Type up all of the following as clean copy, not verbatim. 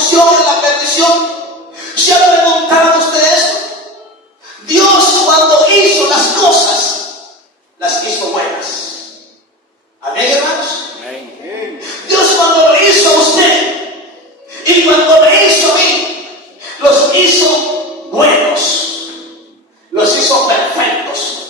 destrucción, en la perdición. ¿Se ha preguntado usted esto? Dios, cuando hizo las cosas, las hizo buenas. ¿Amén, hermanos? Amén. Dios, cuando lo hizo a usted y cuando me hizo a mí, los hizo buenos, los hizo perfectos,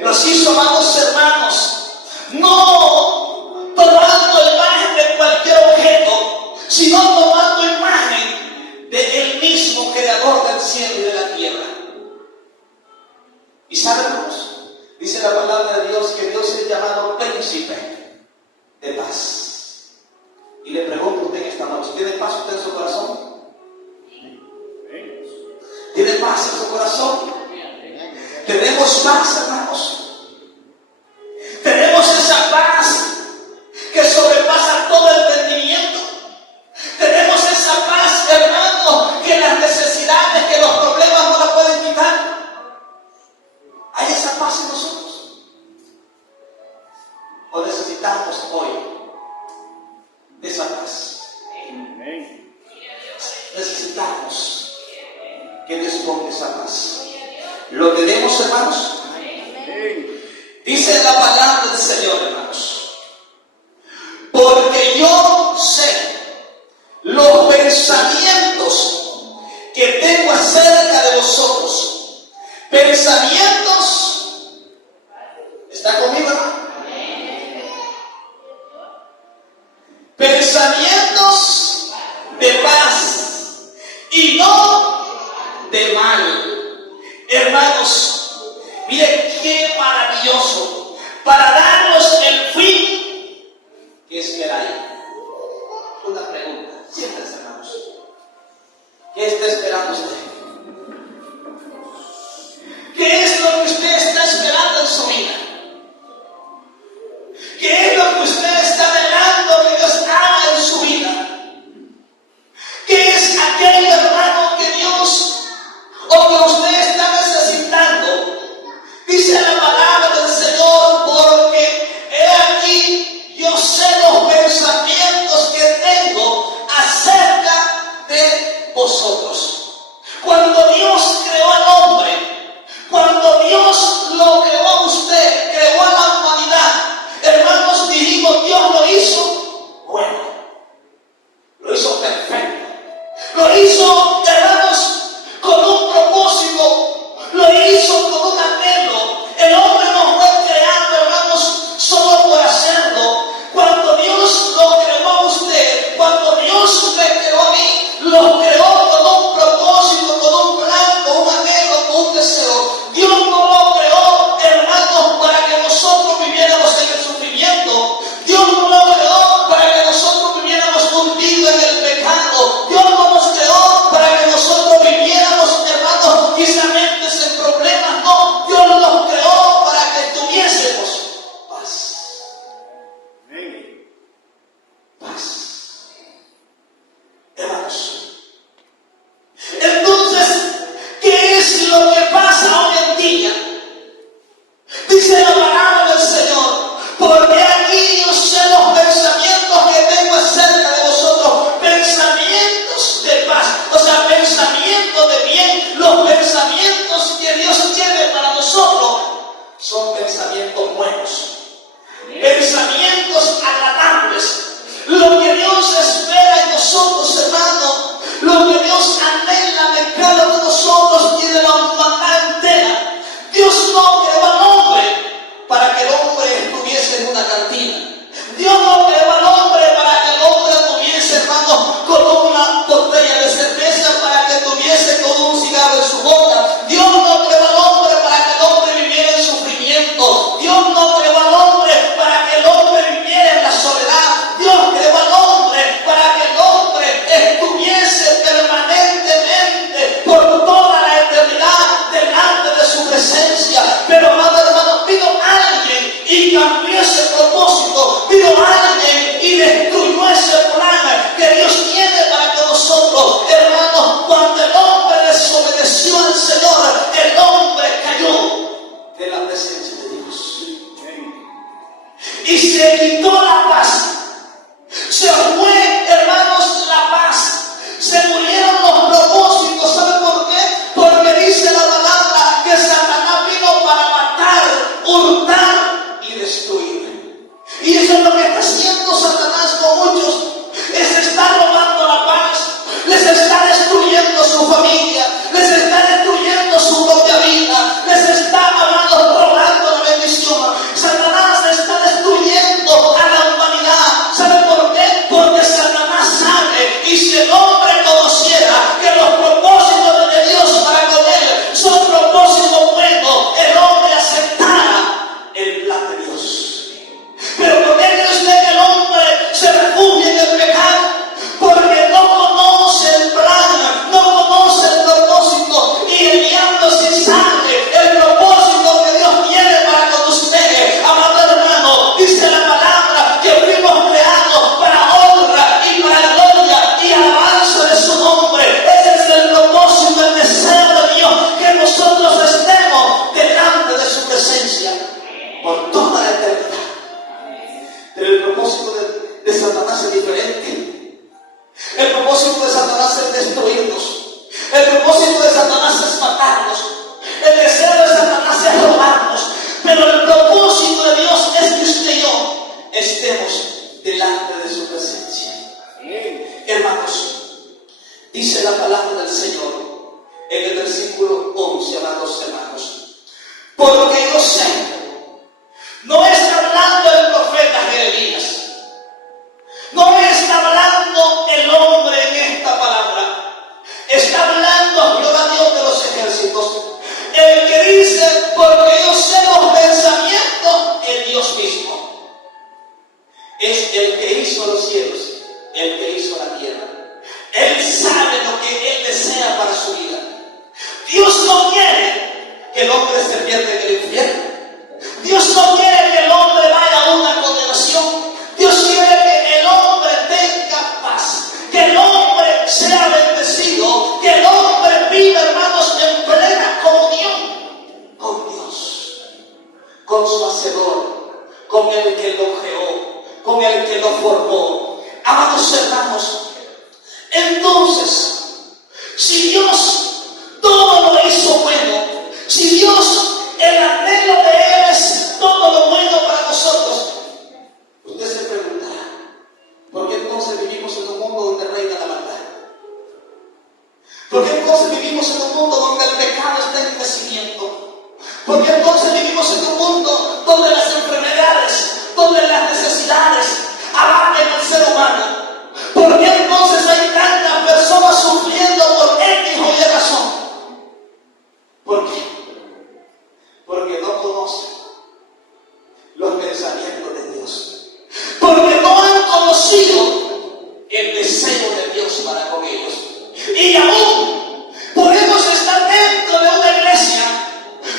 los hizo, amados hermanos, no tomando imagen de cualquier objeto, sino tomando imagen del mismo creador del cielo y de la tierra. ¿Y sabemos? Dice la palabra de Dios que Dios es llamado príncipe de paz. Y le pregunto a usted esta noche, ¿tiene paz usted en su corazón? ¿Tiene paz en su corazón? ¿Tenemos paz, hermanos? ¿Tenemos esa paz que sobrepasa todo entendimiento? ¿Tenemos esa paz, hermanos, que las necesidades, que los problemas no la pueden quitar? ¿Hay esa paz en nosotros? ¿O necesitamos hoy esa paz? Necesitamos que Dios ponga esa paz. ¿Lo tenemos, hermanos? Dice la palabra del Señor, hermanos. Porque yo sé los pensamientos que tengo acerca de vosotros. Pensamientos. ¿Está conmigo, hermano? Pensamientos de paz y no de mal. Hermanos, miren qué maravilloso, para darnos el fin que esperáis. Una pregunta, siéntense, hermanos. ¿Qué está esperando usted? ¿Qué es lo que usted está esperando en su vida? ¿Qué es lo que usted está anhelando que Dios haga en su vida? ¿Qué es aquello, hermano, que Dios o que usted está necesitando? Dice la palabra del Señor, porque he aquí, yo sé los pensamientos que tengo acerca de vosotros. Cuando Dios creó al hombre, cuando Dios lo creó a usted, creó a la humanidad, hermanos, dijimos, Dios lo hizo bueno, lo hizo perfecto, lo hizo, hermanos, con un propósito, lo hizo con un anhelo. El hombre no fue creado, hermanos, solo por hacerlo. Cuando Dios lo creó a usted, cuando Dios me creó a mí, lo creó con un propósito, con un plan, con un anhelo, con un deseo. Dios no lo creó, hermanos, para que nosotros viviéramos en el sufrimiento. Dios no lo creó para que nosotros viviéramos hundidos en el pecado. Dios no nos creó para que nosotros viviéramos, hermanos, quizá mentes en problemas. No, Dios nos creó para que tuviésemos paz. Paz. Hermanos. Entonces, ¿qué es lo que pasa hoy en día? Dice la palabra del Señor, porque aquí yo sé los pensamientos que tengo acerca de vosotros, pensamientos de paz, o sea, pensamientos de bien. Los pensamientos que Dios tiene para nosotros son pensamientos buenos, pensamientos agradables. Lo que Dios espera en nosotros, hermano, lo que Dios anhela de cada uno de nosotros y de la humanidad entera. Dios no creó al hombre para que el hombre estuviese en una cantina. Dios no creó al hombre para que el hombre tuviese, hermano, con una botella de cerveza, para que tuviese con un cigarro en su boca. Dios no creó al hombre para que el hombre viviera en sufrimiento. Dios no creó al hombre para que el hombre viviera en la soledad. Dios creó al hombre para que el hombre estuviese permanentemente por toda la eternidad delante de su presencia. Pero, amado hermano, vino alguien y cambió ese propósito. Vino alguien y destruyó ese plan que Dios tiene para con nosotros. Hermanos, cuando el hombre desobedeció al Señor, el hombre cayó de la presencia de Dios y se quitó la paz. Se fue, hermanos, la paz. Dice la palabra del Señor en el versículo 11, amados hermanos. Porque yo sé, no está hablando el profeta Jeremías, no está hablando el hombre en esta palabra, está hablando Jehová Dios de los ejércitos, el que dice, porque yo sé los pensamientos, el Dios mismo. Es el que hizo los cielos, el que hizo la tierra. Él sabe lo que Él desea para su vida. Dios no quiere que el hombre se pierda en el infierno. Dios no quiere que el hombre vaya a una condenación. Dios quiere que el hombre tenga paz, que el hombre sea bendecido, que el hombre viva, hermanos, en plena comunión con Dios, con su Hacedor, con el que lo creó, con el que lo formó. Amados hermanos, entonces, si Dios todo lo hizo bueno, si Dios, el anhelo de Él es todo lo bueno para nosotros, usted se preguntará, ¿por qué entonces vivimos en un mundo donde reina la maldad? ¿Por qué entonces vivimos en un mundo donde el pecado está en crecimiento? ¿Por qué entonces vivimos en un mundo donde las enfermedades, donde las necesidades abarcan al ser humano? ¿Por qué entonces hay tantas personas sufriendo por X o Y razón? ¿Por qué? Porque no conocen los pensamientos de Dios. Porque no han conocido el deseo de Dios para con ellos. Y aún podemos estar dentro de una iglesia,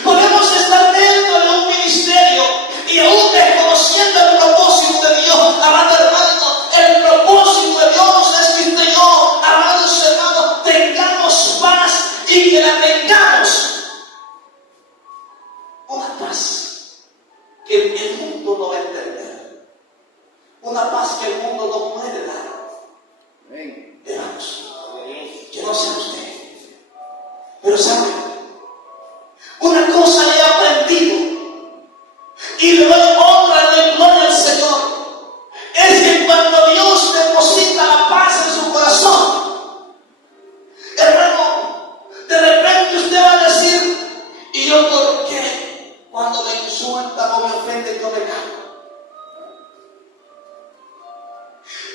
podemos estar dentro de un ministerio y aún desconociendo el propósito de Dios. Amado hermano, el propósito de Dios es que usted y yo, amados hermanos, tengamos paz y que la tengamos. Una paz que el mundo no va a entender. Una paz que el mundo no puede dar. Hermanos, yo no sé usted, pero sabe, una cosa le he aprendido y le doy honra y gloria al Señor, es que cuando Dios deposita la paz en su corazón, hermano, de repente usted va a decir, ¿y yo por qué? Cuando me insultan o me ofenden yo me calmo.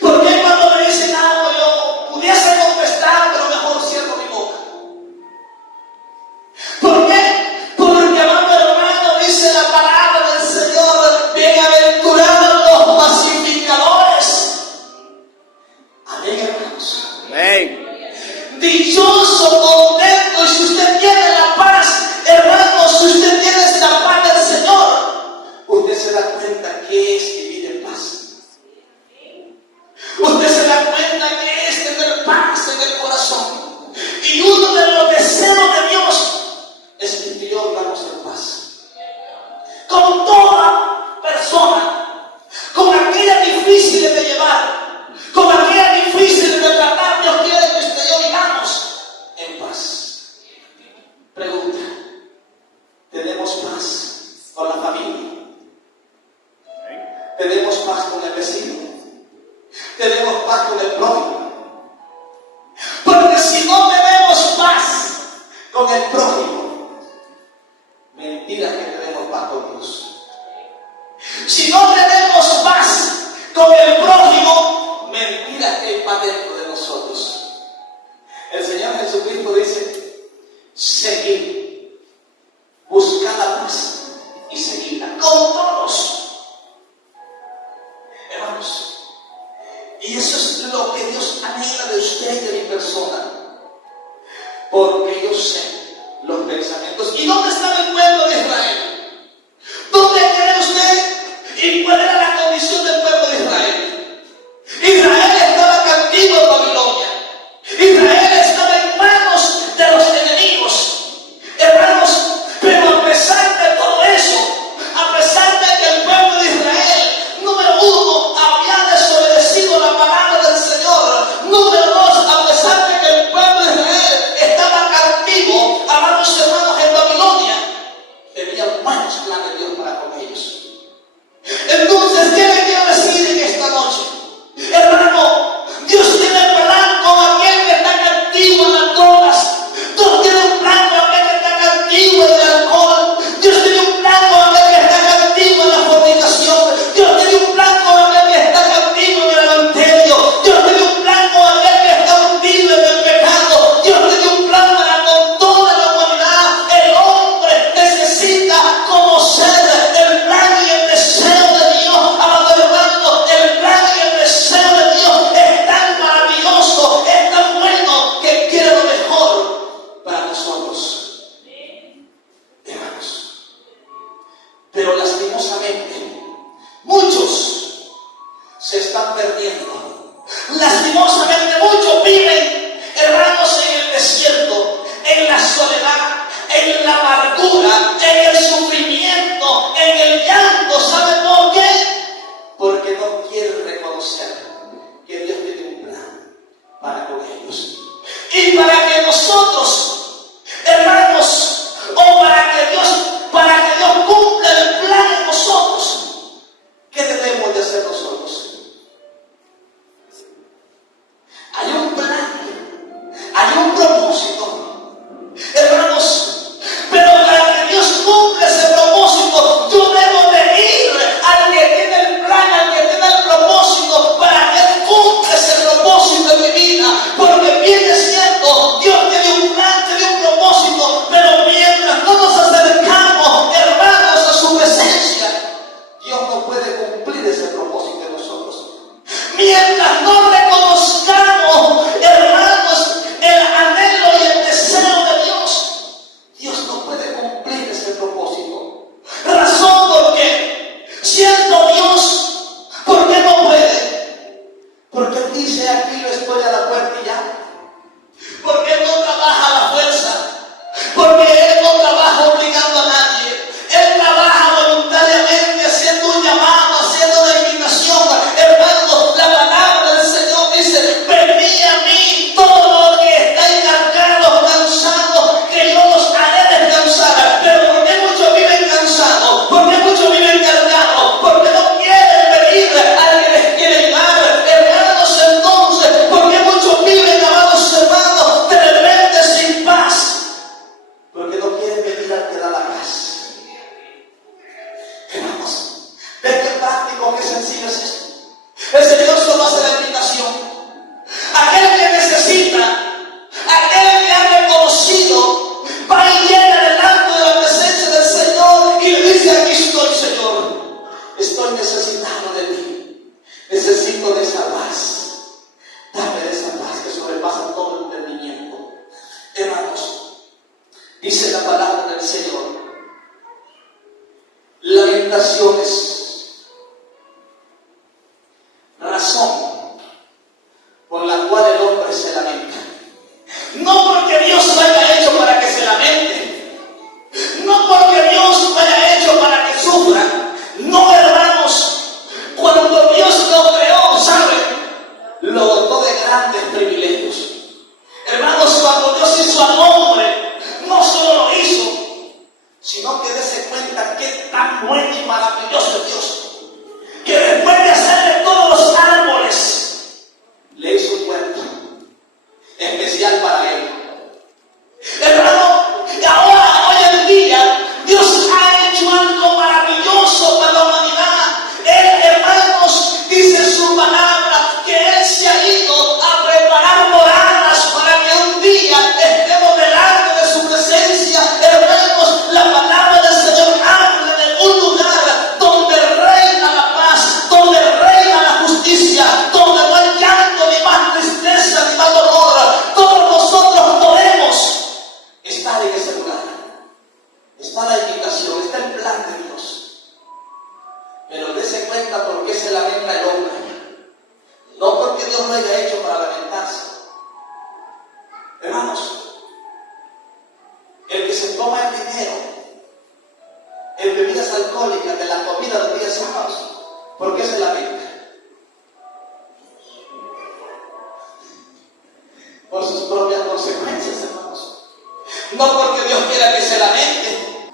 ¿Por qué cuando me dicen algo yo pudiese contestar, pero mejor cierro mi boca? ¿Por qué? Porque, amado hermano, dice la palabra del Señor, bienaventurados los pacificadores. Amén, hermanos. Amén. Dichoso, contento, y si usted tiene la paz, hermanos, si usted tiene esta paz del Señor, usted se da cuenta que es vivir en paz. Usted se da cuenta que es tener paz en el corazón. Y uno de los deseos de Dios es que Dios vivamos en paz. Con toda persona, con aquella difícil de llevar, con aquella difícil de tratar, Dios quiere que usted y yo vivamos en paz. Pregunta, ¿tenemos paz con la familia? ¿Tenemos paz con el vecino? ¿Tenemos paz con el prójimo? Porque si no tenemos paz con el prójimo, mentira que tenemos paz con Dios. Si no tenemos paz con el prójimo, mentira que hay paz dentro de nosotros. El Señor Jesucristo dice, seguid, buscad la paz y seguidla con todos. Hermanos, y eso es lo que Dios anhela de usted y de mi persona. Porque yo sé los pensamientos amargura, en el sufrimiento, en el llanto. ¿Saben por qué? Porque no quieren reconocer que Dios tiene un plan para con ellos. Y para que nosotros, hermanos, o para que Dios cumpla el plan en nosotros, ¿qué debemos de hacer nosotros? Hay un plan, hay un propósito, hermanos, pero para que Dios cumpla ese propósito, yo debo de ir al que tiene el plan, al que tiene el propósito, para que Él cumpla ese propósito en mi vida. Porque bien es cierto, Dios tiene un plan, tiene un propósito, pero mientras no nos acercamos, hermanos, a su presencia, Dios no puede cumplir ese propósito en nosotros. Mientras no reconozcamos, hermanos, el anhelo y el deseo de Dios, Dios no puede cumplir ese propósito. Razón por qué, siendo Dios, ¿por qué no puede? Porque Él dice: aquí yo estoy a la puerta y llamo. Porque Él no trabaja a la fuerza, porque Él no trabaja obligando a nadie. Él trabaja voluntariamente, haciendo un llamado, haciendo una invitación. Hermanos, la palabra del Señor dice: venid a mí todos los que estáis cargados, cansados, que yo los haré descansar. Pero ¿por qué muchos viven cansados? ¿Por qué muchos viven cargados? Porque no quieren venir al que les quiere ayudar. Hermanos, entonces, ¿por qué muchos viven, amados hermanos, de repente sin paz? Porque no quieren venir al que da la paz. Hermanos, ven qué práctico, qué sencillo es esto. El Señor solo hace la invitación. Aquel que necesita, aquel que ha reconocido, va y llega delante de la presencia del Señor y le dice: aquí estoy, Señor. Estoy necesitado de ti. Necesito de esa paz. Dame de esa paz que sobrepasa todo entendimiento. Hermanos, dice la palabra del Señor: lamentaciones, razón por la cual el hombre se lamenta. No porque Dios lo haya hecho para que se lamente, no porque Dios lo haya hecho para que sufra. No, hermanos, cuando Dios lo creó, ¿saben? Lo dotó de grandes privilegios. Hermanos, cuando Dios hizo al hombre, no solo lo hizo, sino que dése cuenta qué tan bueno y maravilloso es Dios, que después de hacerle todos los árboles, le hizo un huerto especial para él. Hermano, ahora, hoy en día, Dios ha hecho algo maravilloso para la humanidad. Él, hermanos, dice su palabra que Él se ha ido a preparar moradas para que un día estemos delante de su presencia. Hermanos, la palabra del Señor habla de un lugar donde reina la paz, donde reina la justicia, donde no hay llanto, ni más tristeza, ni más dolor. Todos nosotros podemos estar en ese lugar. Está la invitación, está el plan de Dios. Pero dése cuenta por qué se lamenta el hombre. No porque Dios lo haya hecho para lamentarse. Hermanos, el que se toma el dinero en bebidas alcohólicas de la comida de los días sábados, ¿por qué se lamenta? Por sus propias consecuencias, hermanos. No porque Dios quiera que se lamente.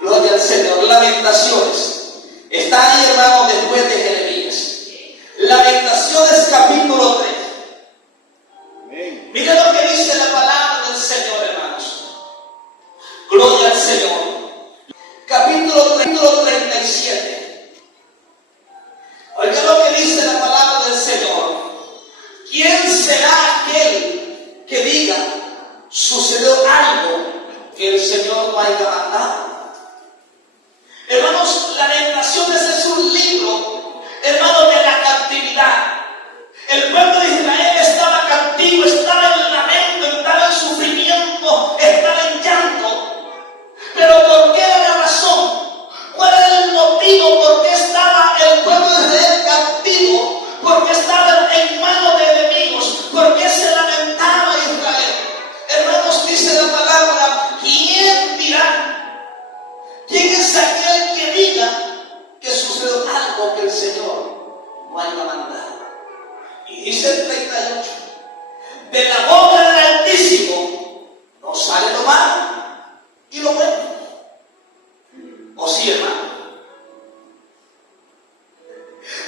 Gloria al Señor. Lamentaciones. Está ahí, hermano, después de Jeremías. Lamentaciones capítulo 3. Mira lo que dice la palabra del Señor, hermanos. Gloria al Señor. Capítulo 37. Oiga lo que dice la palabra del Señor. ¿Quién será aquel que diga: sucedió algo que el Señor no haya mandado? Hermanos, Lamentaciones es un libro, hermanos, de la captividad. El pueblo de Israel estaba cautivo, estaba en lamento, estaba en sufrimiento, estaba en llanto. Pero ¿por qué era la razón? ¿Cuál era el motivo por qué estaba el pueblo de Israel cautivo? ¿Por qué estaba en manos de enemigos? ¿Por qué se lamentaba Israel? Hermanos, dice la palabra: ¿quién dirá sí, hermano.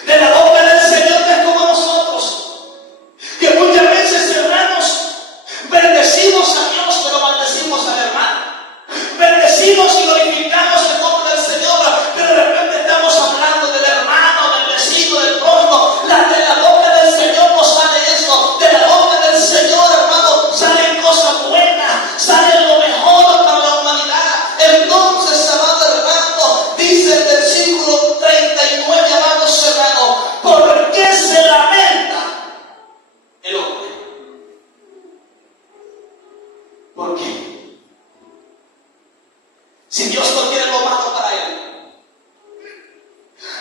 De la boca del Señor no es como nosotros, que muchas veces, hermanos, bendecimos a Dios, pero maldecimos al hermano. Bendecimos y glorificamos el nombre del Señor, pero de repente estamos hablando del hermano, del vecino, del prójimo. De la boca del Señor no sale eso. De la boca del Señor, hermano, salen cosas buenas, sale lo mejor para la humanidad. Entonces, amado hermano, dice el versículo 39, amados hermanos, ¿por qué se lamenta el hombre? ¿Por qué? Si Dios no quiere lo malo para él.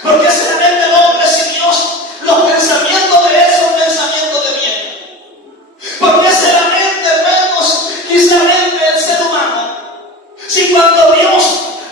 ¿Por qué se lamenta el hombre si Dios, los pensamientos de él son pensamientos de bien? ¿Por qué se lamenta, hermanos, quizamente el ser humano? Si cuando Dios,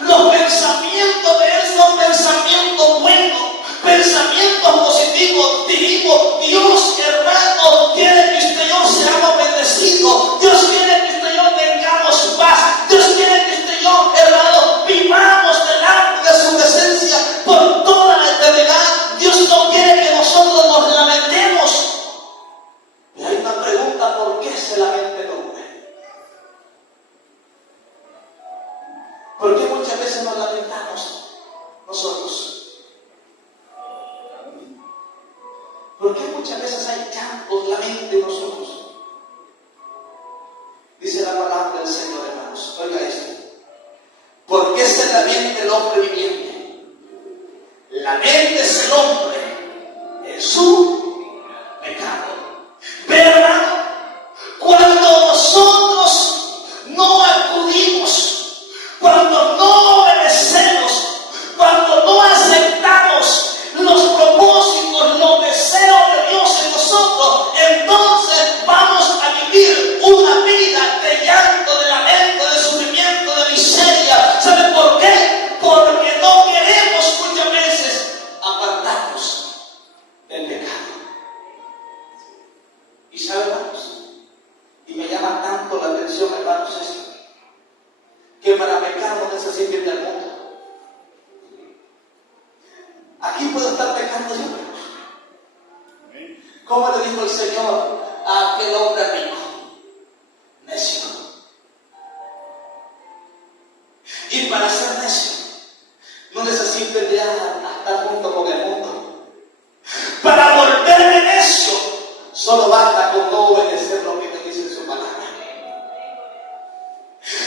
los pensamientos de él son pensamientos buenos, pensamientos positivos, digo, Dios, hermano, quiere que usted y yo seamos bendecidos. Dios quiere que usted y yo tengamos paz. Dios quiere que usted y yo, hermano, vivamos delante de su presencia por toda la eternidad. Dios no quiere que nosotros nos lamentemos. Pero hay una pregunta: ¿por qué se lamenta el hombre? ¿Por qué muchas veces nos lamentamos nosotros? ¿Por qué muchas veces hay llantos, lamento en nosotros? Dice la palabra del Señor, hermanos. Oiga esto. ¿Por qué se lamenta el hombre viviente? Laméntese el hombre en su pecado. Pero, hermano, cuando nosotros no acudimos, cuando no obedecemos, cuando no aceptamos los propósitos, los deseos de Dios en nosotros, entonces vamos a vivir una vida de llanto, de lamento, de sufrimiento, de miseria. ¿Saben por qué? Porque no queremos muchas veces apartarnos del pecado. ¿Y saben, hermanos? Y me llama tanto la atención, hermanos, esto, que para pecar no necesita ir al mundo. Aquí puedo estar pecando yo. ¿Cómo le dijo el Señor a aquel hombre rico? Necio. Y para ser necio, no necesita ya estar junto con el mundo. Para volverme necio, solo basta con no obedecer lo que me dice en su palabra.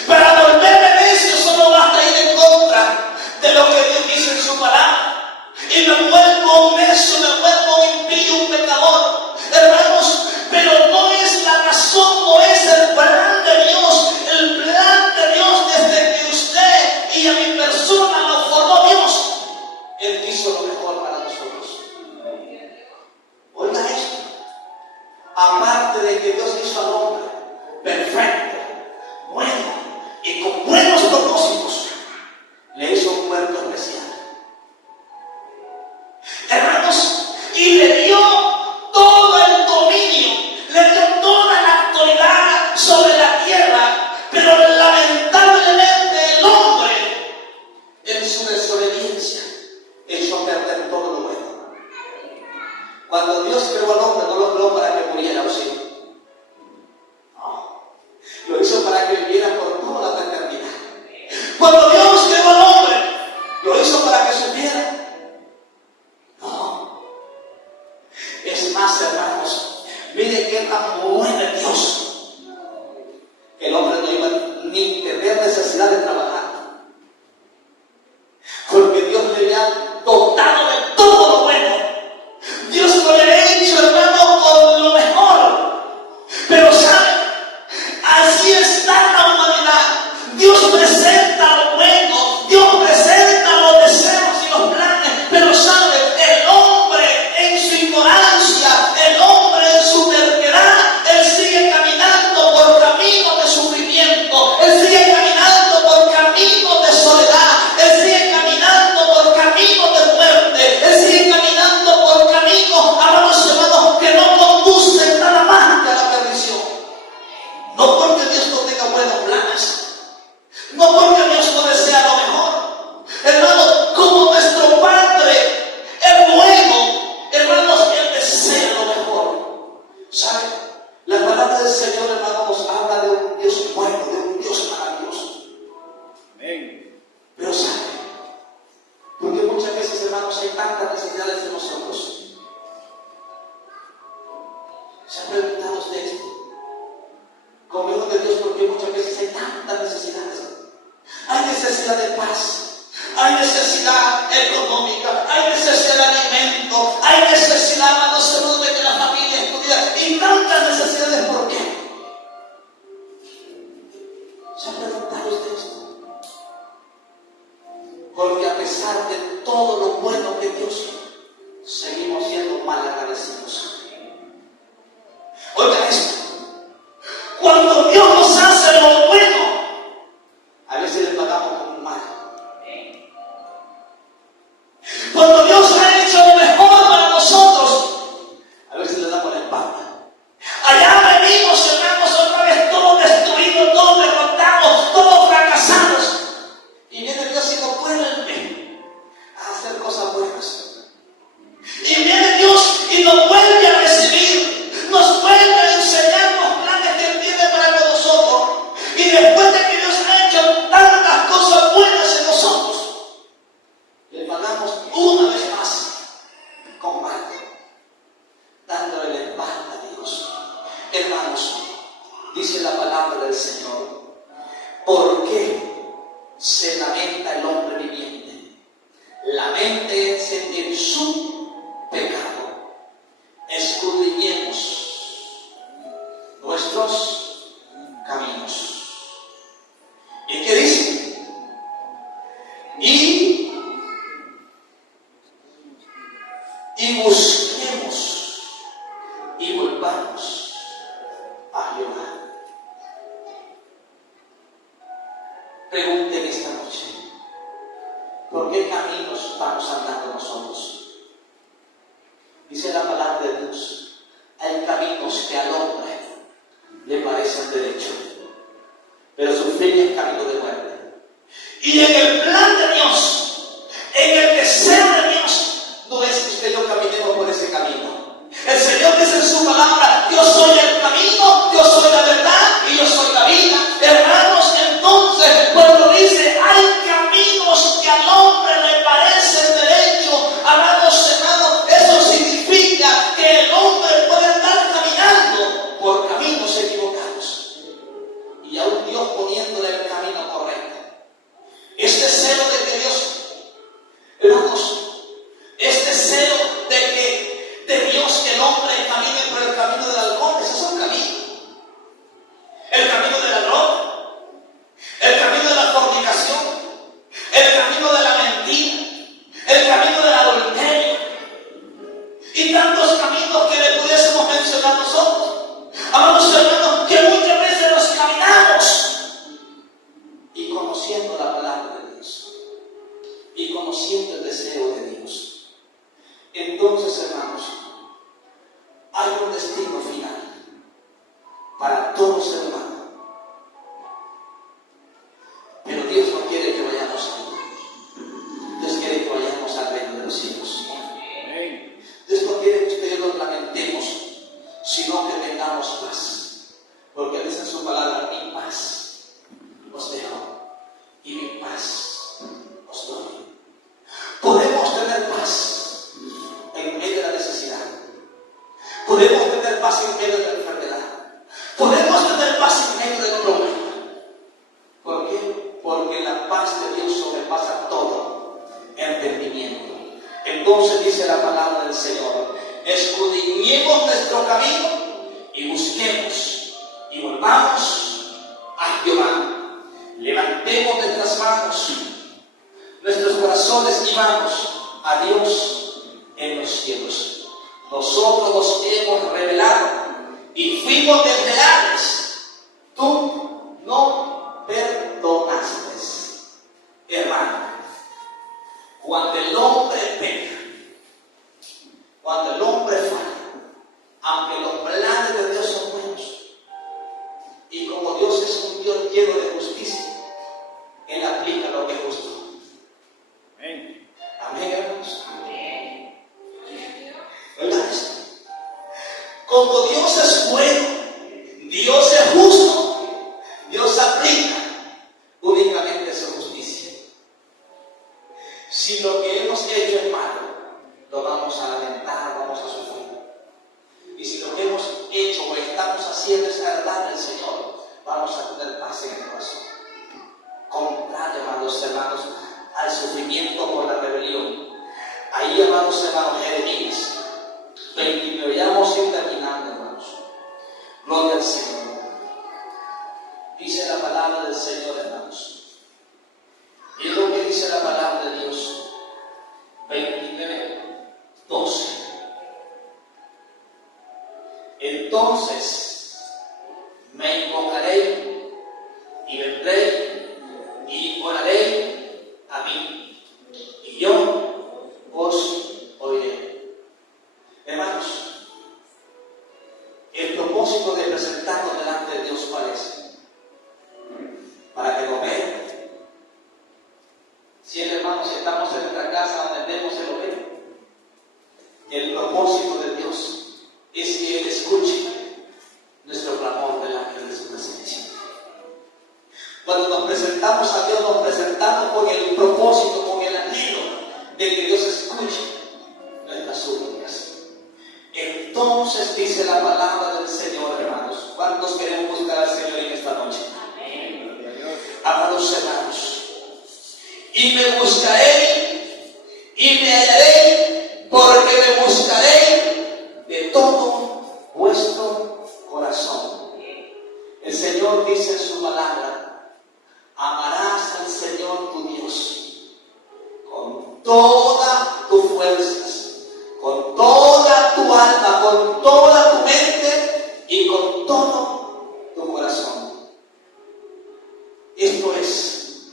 Para volverme necio, solo basta ir en contra de lo que Dios dice en su palabra. Y me vuelvo un necio, me vuelvo un impío, un pecador. Hermanos, pero no es la razón, no es el plan de Dios. El plan de Dios, desde que usted y a mi persona lo formó Dios, Él hizo lo mejor para nosotros. Oiga esto. Aparte de que Dios hizo al hombre perfecto, bueno y con buenos propósitos, le hizo un cuerpo especial. Hermanos, y le dio todo el dominio, le dio toda la autoridad sobre la tierra, pero lamentablemente el hombre, en su desobediencia, echó a perder todo lo bueno. Cuando Dios creó al hombre, no lo creó para que muriera, ¿o sí? No, lo hizo para que viviera por toda la eternidad. Cuando Dios creó al hombre, lo hizo para que sufriera. Es más, hermanos, miren qué tan bueno es Dios. El hombre no iba ni tener necesidad de trabajar, porque Dios le había dotado de todo lo bueno. Dios lo había hecho, hermano, con lo mejor. Pero ¿saben? Así está la humanidad. Dios presenta lo bueno, Dios presenta los deseos y los planes, pero ¿saben? El hombre en su ignorancia, el hombre en su terquedad, él sigue caminando por caminos de sufrimiento, él sigue caminando por caminos necesidad de paz, hay necesidad económica, hay necesidad de alimento, hay necesidad, hermano, seguro de que la familia es unida y tantas necesidades. ¿Por qué? ¿Se ha preguntado usted esto? Porque a pesar de todo lo bueno que Dios, seguimos siendo mal agradecidos. Oiga esto, cuando Dios nos hace lo bueno, a veces le pagamos con un mal. Cuando Dios ha hecho lo mejor para nosotros, a veces le damos la espalda. Allá venimos, hermanos, otra vez todos destruidos, todos derrotados, todos fracasados. Y viene Dios y nos vuelve a hacer cosas buenas. Y viene Dios y nos vuelve a recibir, nos vuelve a enseñar los planes que Él tiene para nosotros. Y después de que Dios ha hecho tantas cosas buenas en nosotros, le pagamos una vez más con mal, dándole la espalda a Dios. Hermanos, dice la palabra del Señor: ¿por qué se lamenta el hombre viviente? Lamentense en su pecado. Escudriñemos nuestros caminos. ¿Y qué dice? Y busquemos y volvamos a Jehová. Pregunten esta noche: ¿por qué caminos estamos andando nosotros? Dice la palabra de Dios: hay caminos que al hombre le parecen derechos, pero su fin es camino de muerte. Y en el plan de Dios, en el deseo de Dios, no es que usted y yo caminemos por ese camino. El Señor dice en su palabra: yo soy el camino, yo soy la verdad y yo soy la vida. Hermanos, entonces cuando dice hay caminos que al hombre le parecen derechos, amados hermanos, eso significa que el hombre puede andar caminando por caminos equivocados y aún Dios poniéndole el camino correcto. Este celo de que Dios, hermanos, este celo de Dios que el hombre camine por el camino del halcón, ese es un camino. El camino de la droga, el camino de la fornicación, el camino de la mentira, el camino del adulterio y tantos caminos que le pudiésemos mencionar nosotros. Amados hermanos, que muchas veces nos caminamos y conociendo la palabra de Dios y conociendo el deseo de Dios. Entonces, hermanos, hay un destino final para todo ser humano. Pero Dios no quiere que vayamos ahí. Dios quiere que vayamos al reino de los cielos. Dios no quiere que ustedes nos lamentemos, sino que tengamos paz. Porque dice en su palabra: mi paz os dejo y mi paz os doy. Podemos tener paz en medio de la necesidad. Podemos tener paz en medio de la enfermedad. Podemos tener paz en medio del problema. ¿Por qué? Porque la paz de Dios sobrepasa todo entendimiento. Entonces dice la palabra del Señor: escudriñemos nuestro camino y busquemos y volvamos a Jehová. Levantemos nuestras manos, nuestros corazones y manos a Dios en los cielos. Nosotros nos hemos rebelado y fuimos desleales. Tú no perdonaste. Hermano, cuando el hombre peca, cuando el hombre falla, aunque los planes de Dios son buenos, y como Dios es un Dios lleno de justicia, Él aplica lo que es justo. Amén. Amén, hermanos. Oigan esto. Como Dios es bueno, Dios es justo, Dios aplica únicamente su justicia. Si lo que hemos hecho es malo, lo vamos a lamentar, vamos a sufrir. Y si lo que hemos hecho o estamos haciendo es agradable al Señor, vamos a tener paz en el corazón. contrario, amados hermanos, al sufrimiento por la rebelión. Ahí, amados hermanos, Jeremías 29, ya vamos a ir terminando, hermanos. Gloria al Señor. Dice la palabra del Señor, hermanos. Y es lo que dice la palabra de Dios. 29, 12. Entonces me invocaré y vendré y oraré a mí, y yo os oiré. Hermanos, el propósito de presentarnos delante de Dios, ¿cuál es? Para que lo vean. Si hermanos, estamos en nuestra casa donde vemos el oído, el propósito de Dios es que Él escuche nuestro clamor delante de su presencia. Cuando nos presentamos a Dios, nos presentamos con el propósito, con el anhelo de que Dios escuche nuestras súplicas. Entonces dice la palabra del Señor, hermanos. ¿Cuántos queremos buscar al Señor en esta noche? Amados hermanos, y me buscaré y me hallaré, porque me buscaré de todo vuestro corazón. El Señor dice en su palabra: amarás al Señor tu Dios con todas tus fuerzas, con toda tu alma, con toda tu mente y con todo tu corazón. Esto es,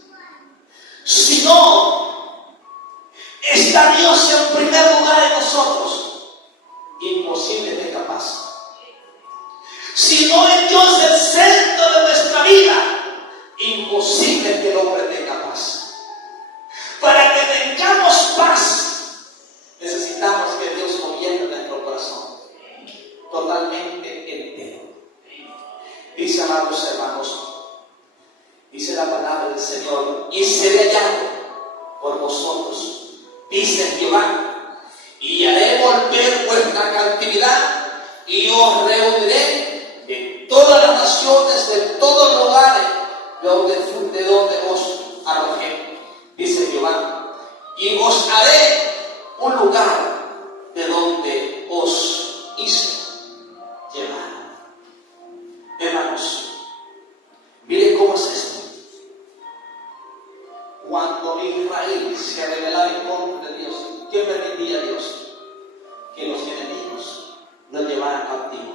si no está Dios en primer lugar en nosotros, imposible de capaz. Si no es Dios el centro de nuestra vida, imposible que el hombre tenga paz. Para que tengamos paz, necesitamos que Dios gobierne nuestro corazón totalmente entero. Dice, amados hermanos, dice la palabra del Señor: y seré hallado por vosotros, dice Jehová, y haré volver vuestra cautividad, y os reuniré de todas las naciones, de todos los lugares de donde os arrojé, dice Jehová, y os haré un lugar de donde os hice llevar. Hermanos, miren cómo es esto. Cuando Israel se rebelaba en contra de Dios, ¿qué permitía a Dios? Que los enemigos lo llevaran cautivo.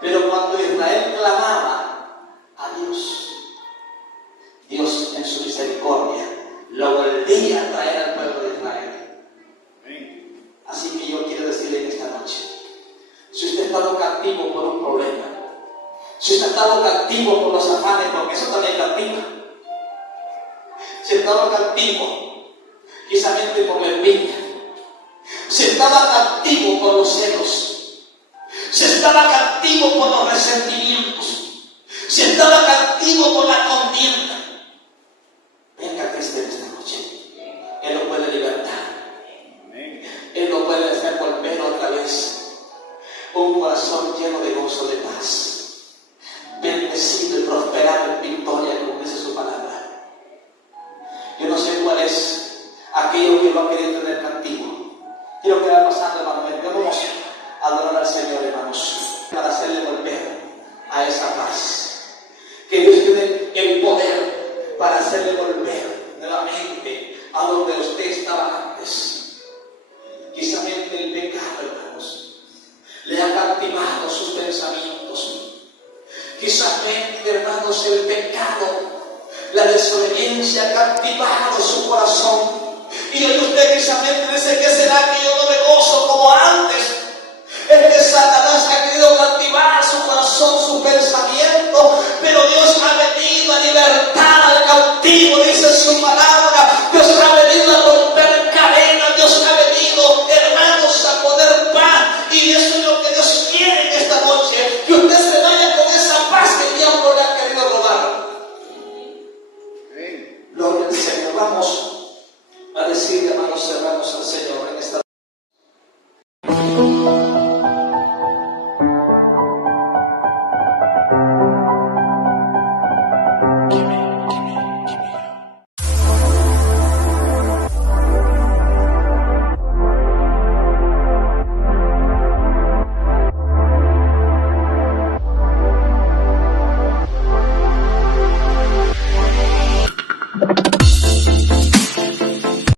Pero cuando Israel clamaba a Dios, Dios en su misericordia lo volvía a traer al pueblo de Israel. Así que yo quiero decirle en esta noche: si usted ha estado cautivo por un problema, si usted ha estado cautivo por los afanes, porque eso también captiva, si estaba cautivo quizás por la envidia, si estaba cautivo por los celos, si estaba cautivo por los resentimientos, si estaba cautivo por la contienda, venga a Cristo en esta noche. Él lo puede libertar. Él lo puede hacer volver otra vez un corazón lleno de gozo, de paz, bendecido y prosperado en victoria, como dice su palabra. Yo no sé cuál es aquello que lo ha querido tener cautivo. Quiero que va pasando, hermanos. Vamos a adorar al Señor, hermanos, para hacerle volver a esa paz. Que Dios tiene el poder para hacerle volver nuevamente a donde usted estaba antes. Quizás el pecado, hermanos, le ha captivado sus pensamientos. Quizás, hermanos, el pecado, la desobediencia ha captivado su corazón. Y hoy usted quizás dice: ¿qué será que yo no me gozo como antes? Es que Satanás ha querido